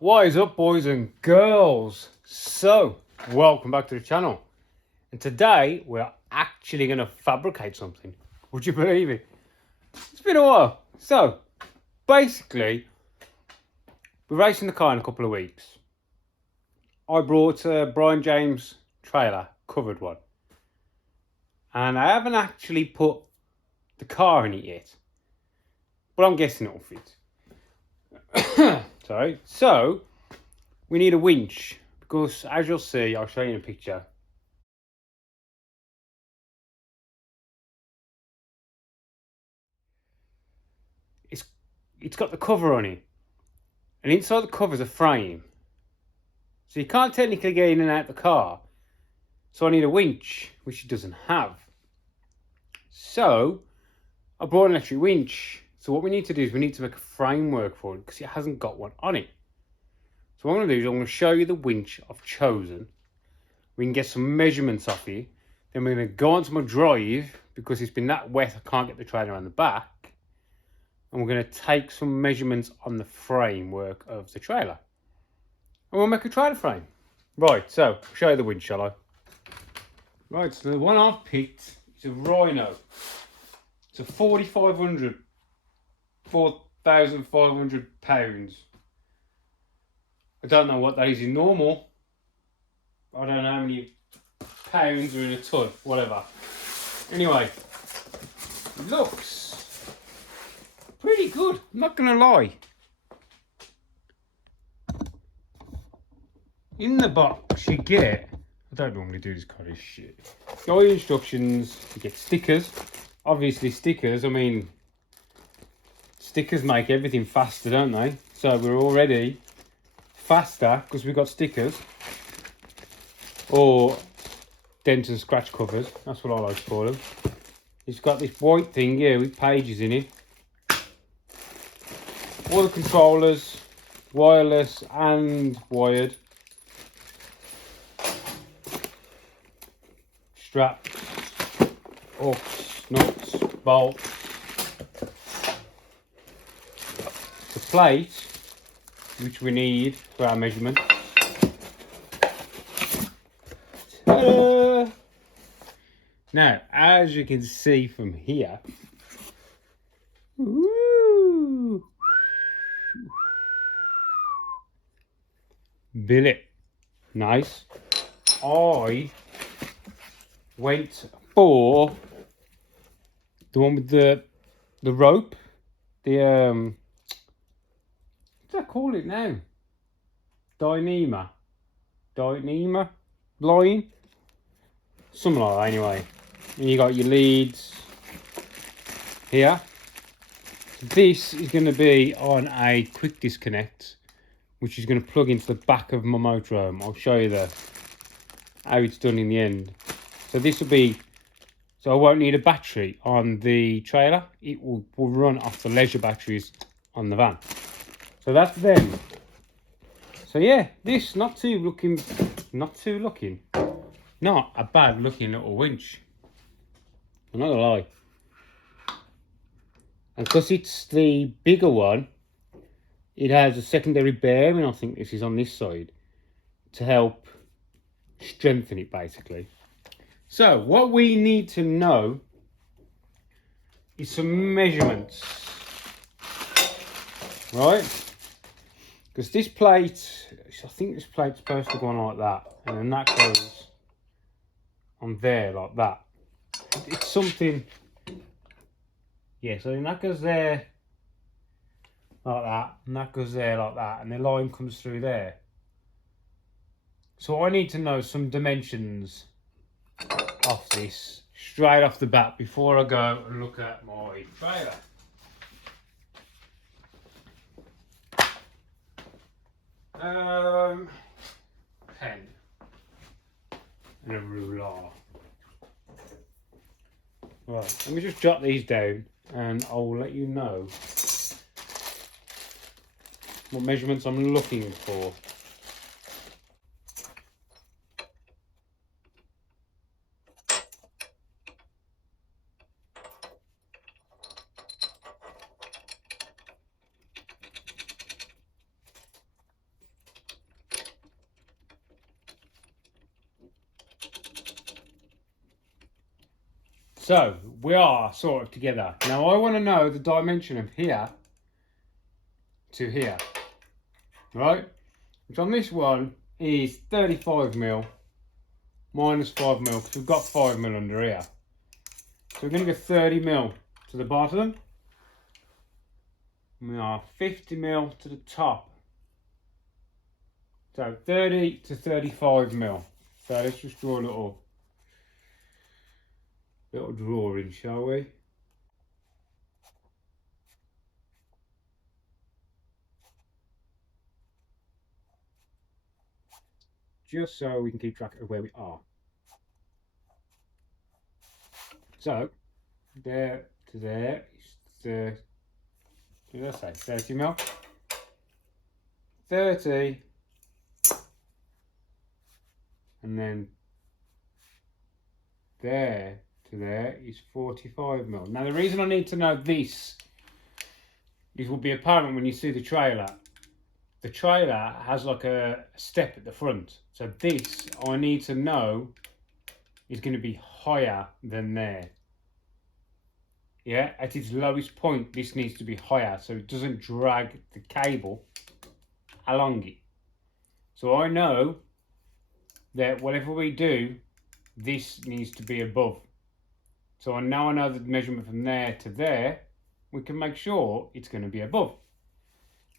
What is up, boys and girls? So, welcome back to the channel. And today, we're actually going to fabricate something. Would you believe it? It's been a while. So, basically, we're racing the car in a couple of weeks. I brought a Brien James trailer, covered one. And I haven't actually put the car in it yet. But I'm guessing it'll fit. Sorry. So, we need a winch. Because, as you'll see, I'll show you in a picture. It's got the cover on it. And inside the cover is a frame. So you can't technically get in and out the car. So I need a winch, which it doesn't have. So I brought an electric winch. So what we need to do is we need to make a framework for it because it hasn't got one on it. So what I'm going to do is I'm going to show you the winch I've chosen. We can get some measurements off here. Then we're going to go onto my drive because it's been that wet I can't get the trailer on the back. And we're going to take some measurements on the framework of the trailer. And we'll make a trailer frame. Right, so, I'll show you the winch, shall I? Right, so the one I've picked is a Rhino. It's a 4,500 pounds. I don't know what that is in normal. I don't know how many pounds are in a ton, whatever. Anyway, it looks pretty good, I'm not gonna lie. In the box you get, I don't normally do this kind of shit. Go instructions, you get stickers. Obviously stickers, I mean, stickers make everything faster, don't they? So we're already faster because we've got stickers. Or dent and scratch covers, that's what I like to call them. It's got this white thing here with pages in it. All the controllers, wireless and wired. Straps, hooks, nuts, bolts. The plate, which we need for our measurement. Ta-da! Now, as you can see from here, woo, billet, nice. I went for the one with the rope, the what's that call it now? Dynema line, something like that anyway. And you got your leads here. This is going to be on a quick disconnect, which is going to plug into the back of my motorhome. I'll show you how it's done in the end. So this will be, so I won't need a battery on the trailer. It will run off the leisure batteries on the van. So that's them. So yeah, this not a bad looking little winch. I'm not gonna lie. And because it's the bigger one, it has a secondary bearing, I think this is on this side, to help strengthen it basically. So what we need to know is some measurements, right? Because this plate, I think this plate's supposed to go on like that, and then that goes on there like that. It's something, yeah, so then that goes there like that, and that goes there like that, and the line comes through there. So I need to know some dimensions off this straight off the bat before I go and look at my trailer. Pen and a ruler. Right, let me just jot these down and I'll let you know what measurements I'm looking for. So we are sort of together. Now I want to know the dimension of here to here, right? Which on this one is 35mm minus 5mm, because we've got 5mm under here. So we're going to go 30mm to the bottom. We are 50mm to the top. So 30 to 35mm. So let's just draw a little drawing, shall we? Just so we can keep track of where we are. So there to there is what did I say? 30mm. 30, and then there to there is 45mm. Now the reason I need to know this will be apparent when you see the trailer. The trailer has like a step at the front, so this I need to know is going to be higher than there. Yeah, at its lowest point this needs to be higher so it doesn't drag the cable along it. So I know that whatever we do, this needs to be above. So now I know the measurement from there to there, we can make sure it's going to be above.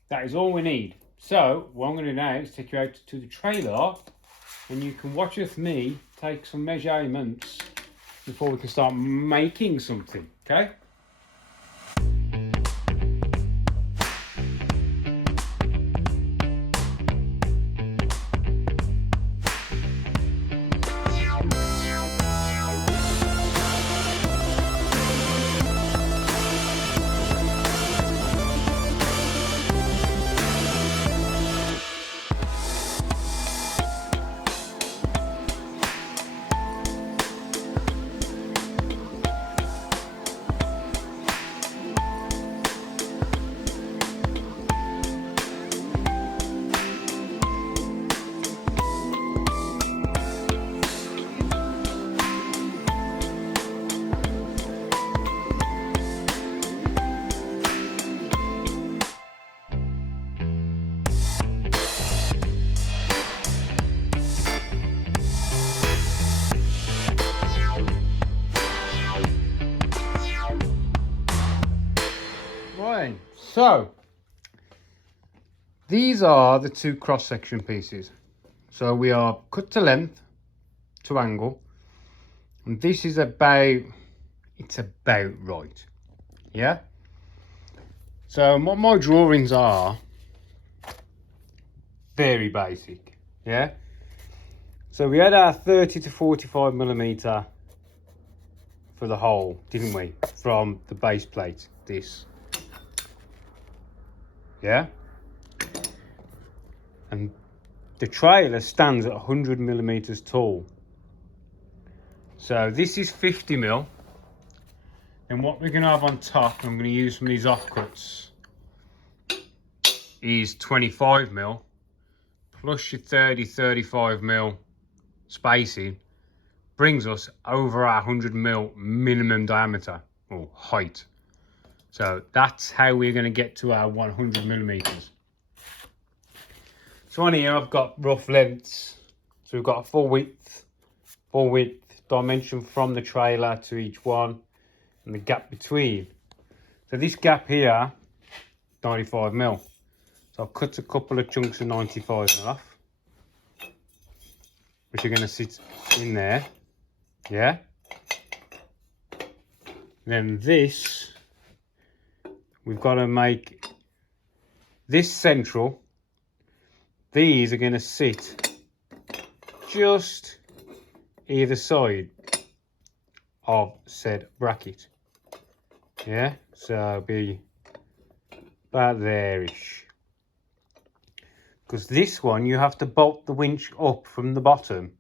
That is all we need. So what I'm going to do now is take you out to the trailer and you can watch with me take some measurements before we can start making something, okay? Right, so these are the two cross-section pieces. So we are cut to length, to angle, and this is about right, yeah? So what my drawings are, very basic, yeah? So we had our 30 to 45mm for the hole, didn't we? From the base plate, this. Yeah? And the trailer stands at 100mm tall. So this is 50mm. And what we're going to have on top, I'm going to use some of these offcuts, is 25mm plus your 30-35mm spacing, brings us over our 100mm minimum diameter or height. So that's how we're going to get to our 100mm. So on here I've got rough lengths. So we've got a full width dimension from the trailer to each one, and the gap between. So this gap here, 95mm. So I've cut a couple of chunks of 95mm off, which are going to sit in there. Yeah. Then this, we've got to make this central. These are going to sit just either side of said bracket. Yeah, so it'll be about there-ish. Because this one you have to bolt the winch up from the bottom,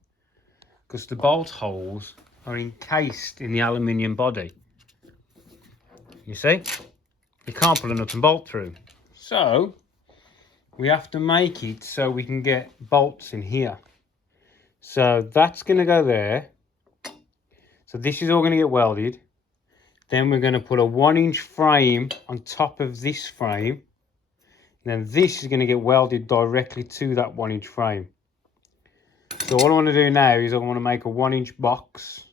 because the bolt holes are encased in the aluminium body. You see? You can't put a nut and bolt through. So we have to make it so we can get bolts in here. So that's going to go there. So this is all going to get welded. Then we're going to put a 1-inch frame on top of this frame. Then this is going to get welded directly to that 1-inch frame. So what I want to do now is I want to make a 1-inch box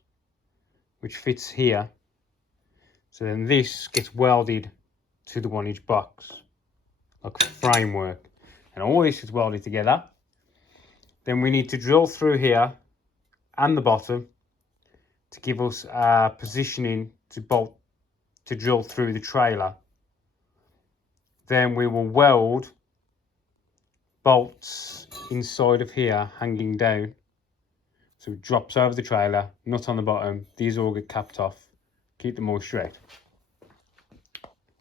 which fits here. So then this gets welded to the 1-inch box, like a framework. And all this is welded together. Then we need to drill through here and the bottom to give us positioning to drill through the trailer. Then we will weld bolts inside of here hanging down. So it drops over the trailer, nut on the bottom. These all get capped off. Keep them all straight.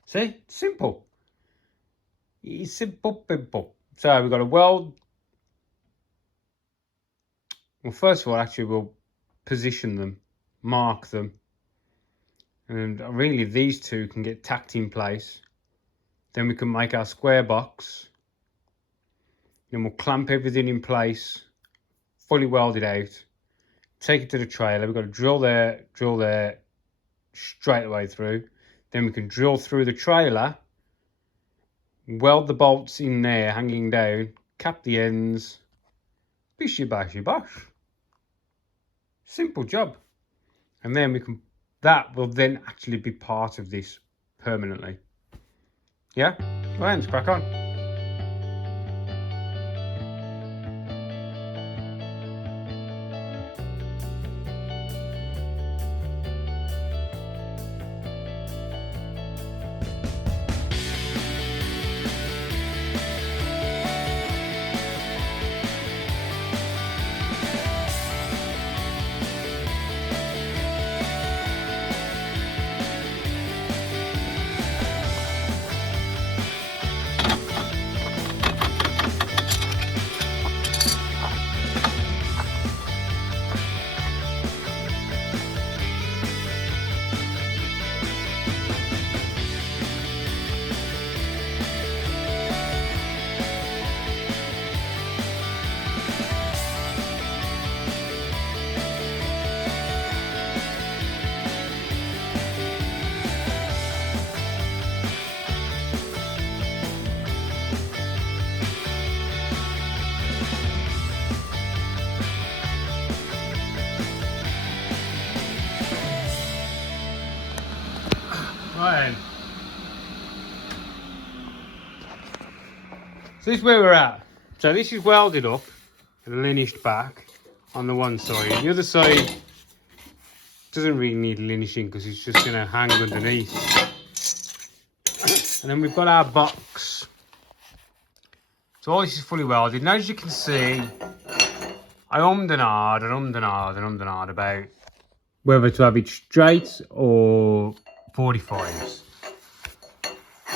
See? Simple. It's simple. So we've got to weld. Well, first of all, actually, we'll position them, mark them. And really, these two can get tacked in place. Then we can make our square box. Then we'll clamp everything in place, fully welded out. Take it to the trailer. We've got to drill there, straight the way through. Then we can drill through the trailer, weld the bolts in there, hanging down, cap the ends. Bishy bashy bosh. Simple job. And then that will then actually be part of this permanently. Yeah? Well, let's crack on. Right. So this is where we're at. So this is welded up and linished back on the one side. The other side doesn't really need linishing because it's just going to hang underneath. And then we've got our box. So all this is fully welded. And as you can see, I ummed and ahed about whether to have it straight or 45s.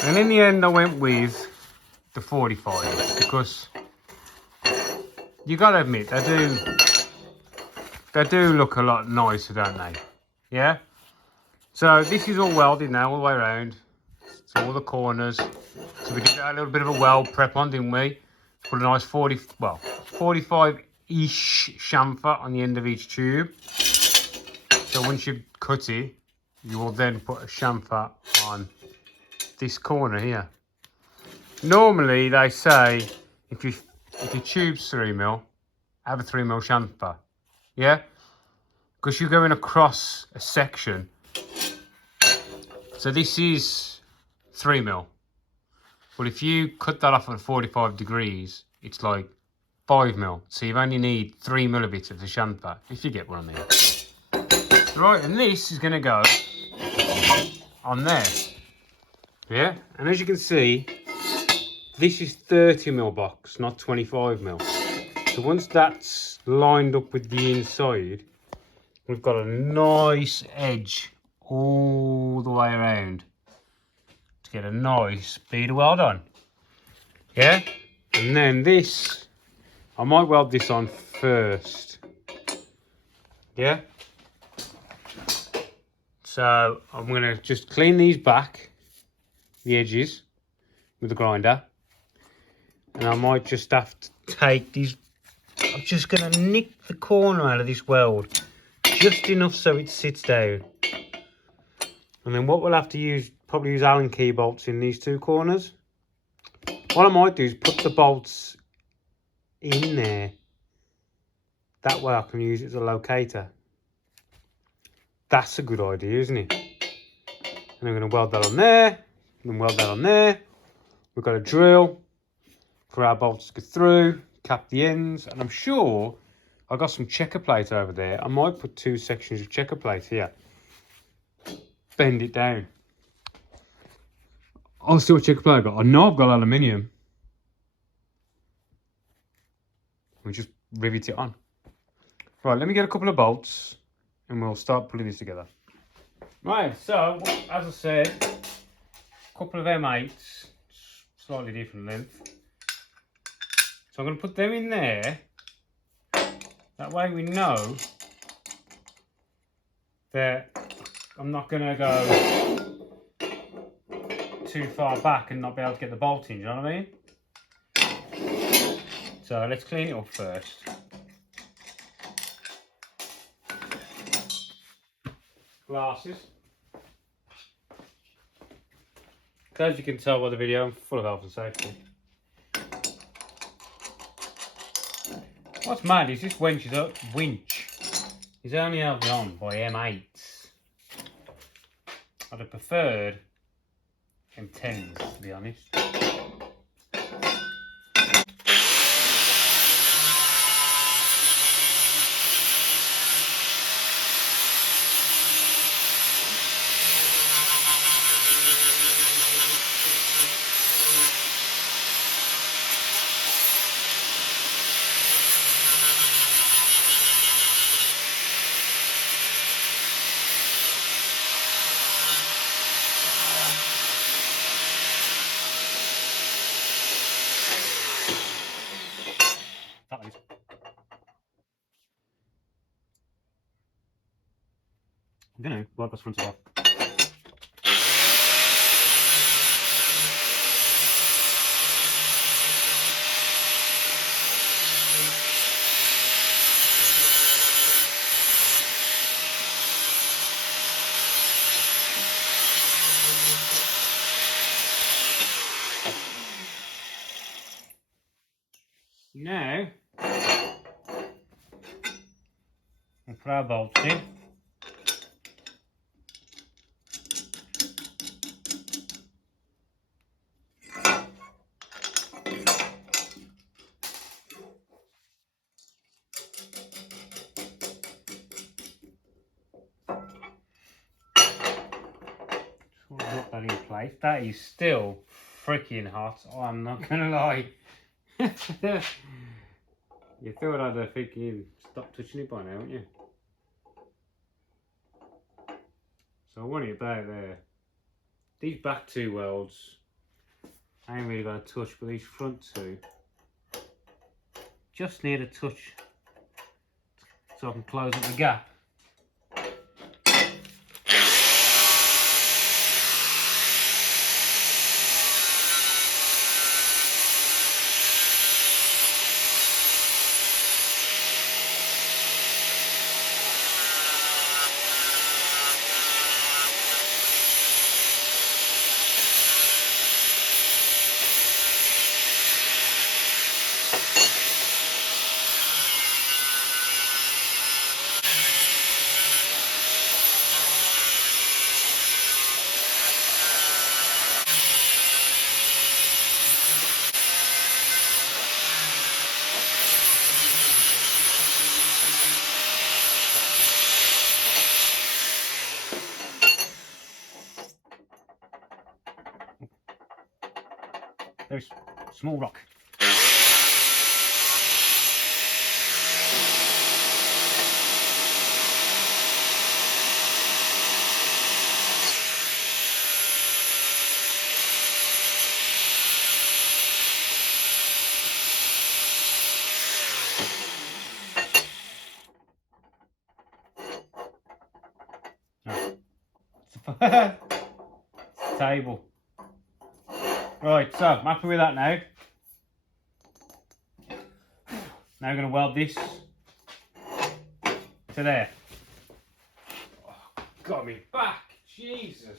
And in the end I went with the 45s because you gotta admit they do look a lot nicer, don't they? Yeah? So this is all welded now all the way around. So all the corners. So we did a little bit of a weld prep on, didn't we? Put a nice 45-ish chamfer on the end of each tube. So once you cut it, you will then put a chamfer on this corner here. Normally they say if your tube's 3mm, have a 3mm chamfer. Yeah? Because you're going across a section. So this is 3mm. But if you cut that off at 45 degrees, it's like 5mm. So you only need 3mm of it of the chamfer, if you get what I mean. Right, and this is going to go on there. Yeah, and as you can see, this is 30mm box, not 25mm. So once that's lined up with the inside, we've got a nice edge all the way around to get a nice bead of weld on. Yeah, and then this, I might weld this on first. Yeah. So I'm going to just clean these back, the edges, with the grinder. And I might just have to take these, I'm just going to nick the corner out of this weld just enough so it sits down. And then what we'll have to use, probably use Allen key bolts in these two corners. What I might do is put the bolts in there. That way I can use it as a locator. That's a good idea, isn't it? And I'm going to weld that on there, and weld that on there. We've got a drill for our bolts to go through, cap the ends, and I'm sure I've got some checker plate over there. I might put 2 sections of checker plate here. Bend it down. I'll see what checker plate I've got. I know I've got aluminium. We'll just rivet it on. Right, let me get a couple of bolts and we'll start pulling this together. Right, so as I said, a couple of M8s, slightly different length. So I'm going to put them in there. That way we know that I'm not going to go too far back and not be able to get the bolt in, you know what I mean? So let's clean it up first. Glasses. As you can tell by the video, I'm full of health and safety. What's mad is this winch is only held on by M8s. I'd have preferred M10s, to be honest. I'm going to wipe those fronts off. Now, we'll put our bolts in. Put that in place. That is still freaking hot. Oh, I'm not gonna lie. You thought I'd have freaking stopped touching it by now, wouldn't you? So I want it about there. These back 2 welds, I ain't really got a touch, but these front 2 just need a touch so I can close up the gap. There's a small rock. Table. Right, so I'm happy with that now. Now we're going to weld this to there. got me back. Jesus.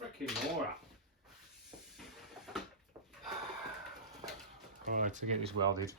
Freaking more up. Right, to get this welded.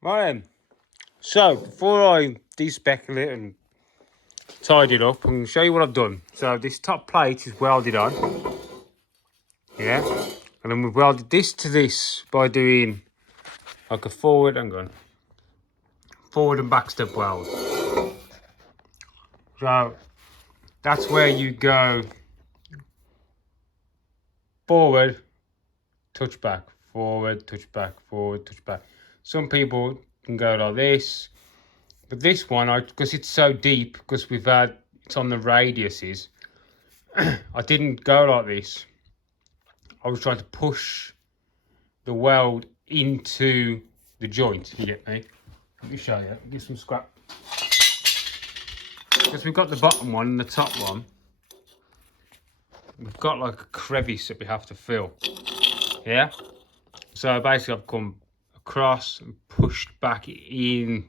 Right, so before I despeckle it and tidy it up, I'm going to show you what I've done. So this top plate is welded on, yeah, and then we've welded this to this by doing like a forward and back step weld. So that's where you go forward, touch back, forward, touch back, forward, touch back. Some people can go like this, but this one, because it's so deep, because it's on the radiuses, I didn't go like this. I was trying to push the weld into the joint, you get me? Let me show you, get some scrap. Because we've got the bottom one and the top one, we've got like a crevice that we have to fill, yeah? So basically I've come across and pushed back in,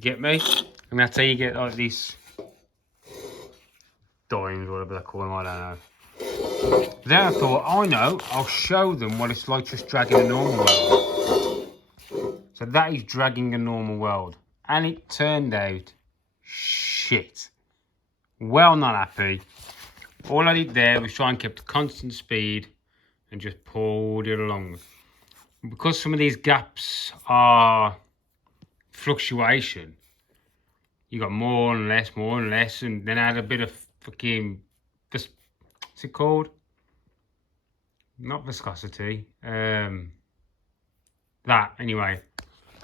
get me? And that's how you get like these dimes, whatever they call them, I don't know. Then I thought, I know, I'll show them what it's like just dragging a normal weld. So that is dragging a normal weld. And it turned out shit. Well, not happy. All I did there was try and keep the constant speed and just pulled it along. Because some of these gaps are fluctuation, you got more and less, and then I had a bit of fucking, what's it called? Not viscosity. That, anyway.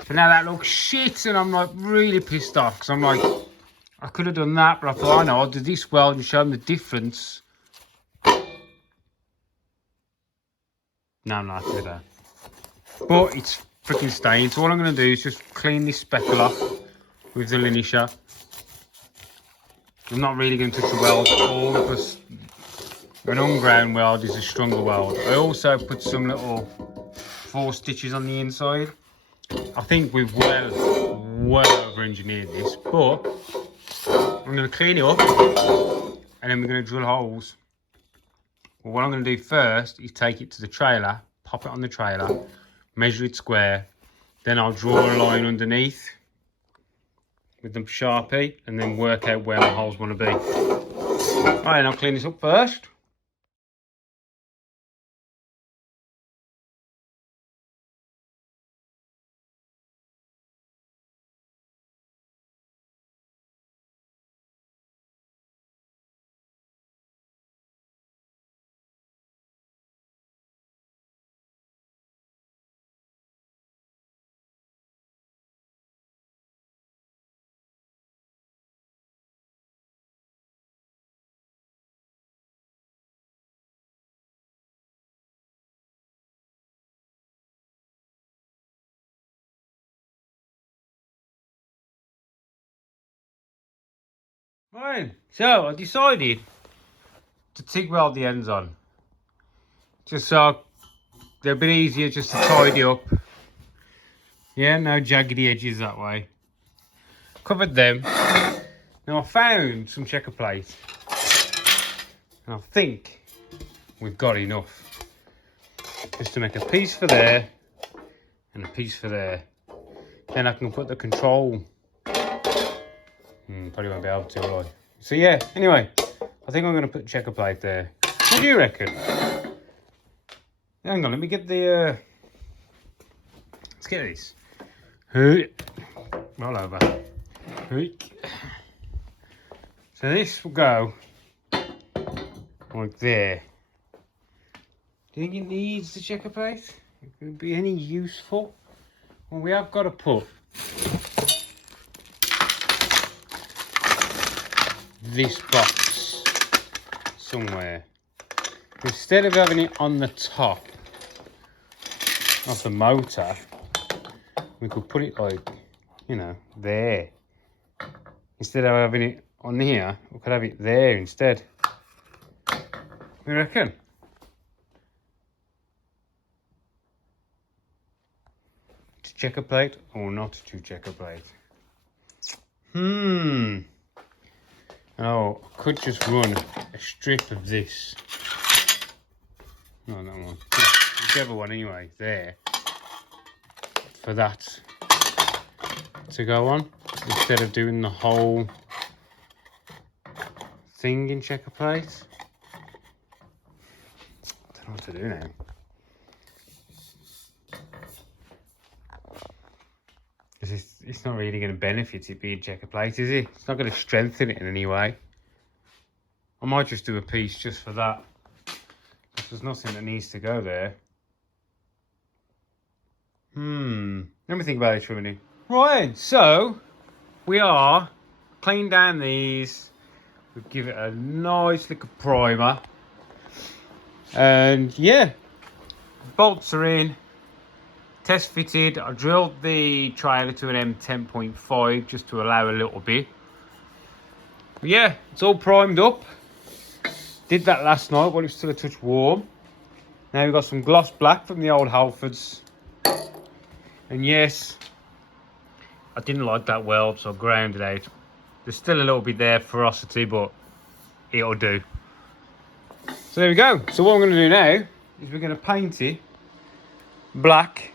So now that looks shit, and I'm like really pissed off, because I'm like, I could have done that, but I thought, I know, I'll do this weld and show them the difference. No, I'm not happy with that. But it's freaking staying, so all I'm going to do is just clean this speckle off with the linisher. I'm not really going to touch the weld at all, because an unground weld is a stronger weld. I also put some little 4 stitches on the inside. I think we've well over engineered this, but I'm going to clean it up and then we're going to drill holes. Well, what I'm going to do first is take it to the trailer, pop it on the trailer, measure it square, then I'll draw a line underneath with the Sharpie and then work out where my holes want to be. Right, and I'll clean this up first. Right, so I decided to TIG weld the ends on. Just so they're a bit easier just to tidy up. Yeah, no jaggedy edges that way. Covered them. Now I found some checker plate. And I think we've got enough. Just to make a piece for there and a piece for there. Then I can put the control. Probably won't be able to, will I? So yeah, anyway, I think I'm going to put checker plate there. What do you reckon? Hang on, let me get the... Let's get this. Roll over. So this will go like there. Do you think it needs the checker plate? It would be any useful? Well, we have got to put this box somewhere. Instead of having it on the top of the motor, we could put it like, you know, there. Instead of having it on here, we could have it there instead. You reckon? To checker plate or not to checker plate? Oh, I could just run a strip of this. No, that one. Whichever one anyway, there. For that to go on. Instead of doing the whole thing in checker plate. I don't know what to do now. It's not really going to benefit it being checker plate, is it? It's not going to strengthen it in any way. I might just do a piece just for that. Because there's nothing that needs to go there. Let me think about it for a minute. Right, so we are cleaned down these. We give it a nice little primer. And yeah, bolts are in. Test fitted. I drilled the trailer to an M10.5 just to allow a little bit. But yeah, it's all primed up. Did that last night while it was still a touch warm. Now we've got some gloss black from the old Halfords. And yes, I didn't like that weld, so I ground it out. There's still a little bit there, ferocity, but it'll do. So there we go. So what I'm going to do now is we're going to paint it black.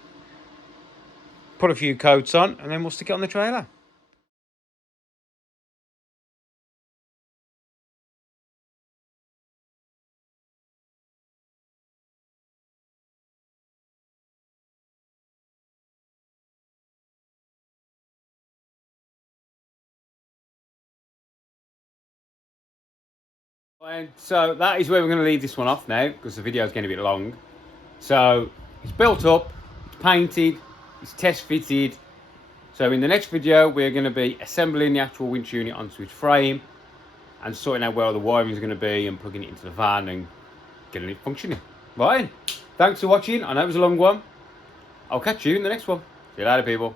Put a few coats on and then we'll stick it on the trailer. And so that is where we're going to leave this one off now because the video is getting a bit long. So it's built up, it's painted, it's test fitted. So in the next video, we're going to be assembling the actual winch unit onto its frame and sorting out where all the wiring is going to be and plugging it into the van and getting it functioning. Right, thanks for watching. I know it was a long one. I'll catch you in the next one. See you later, people.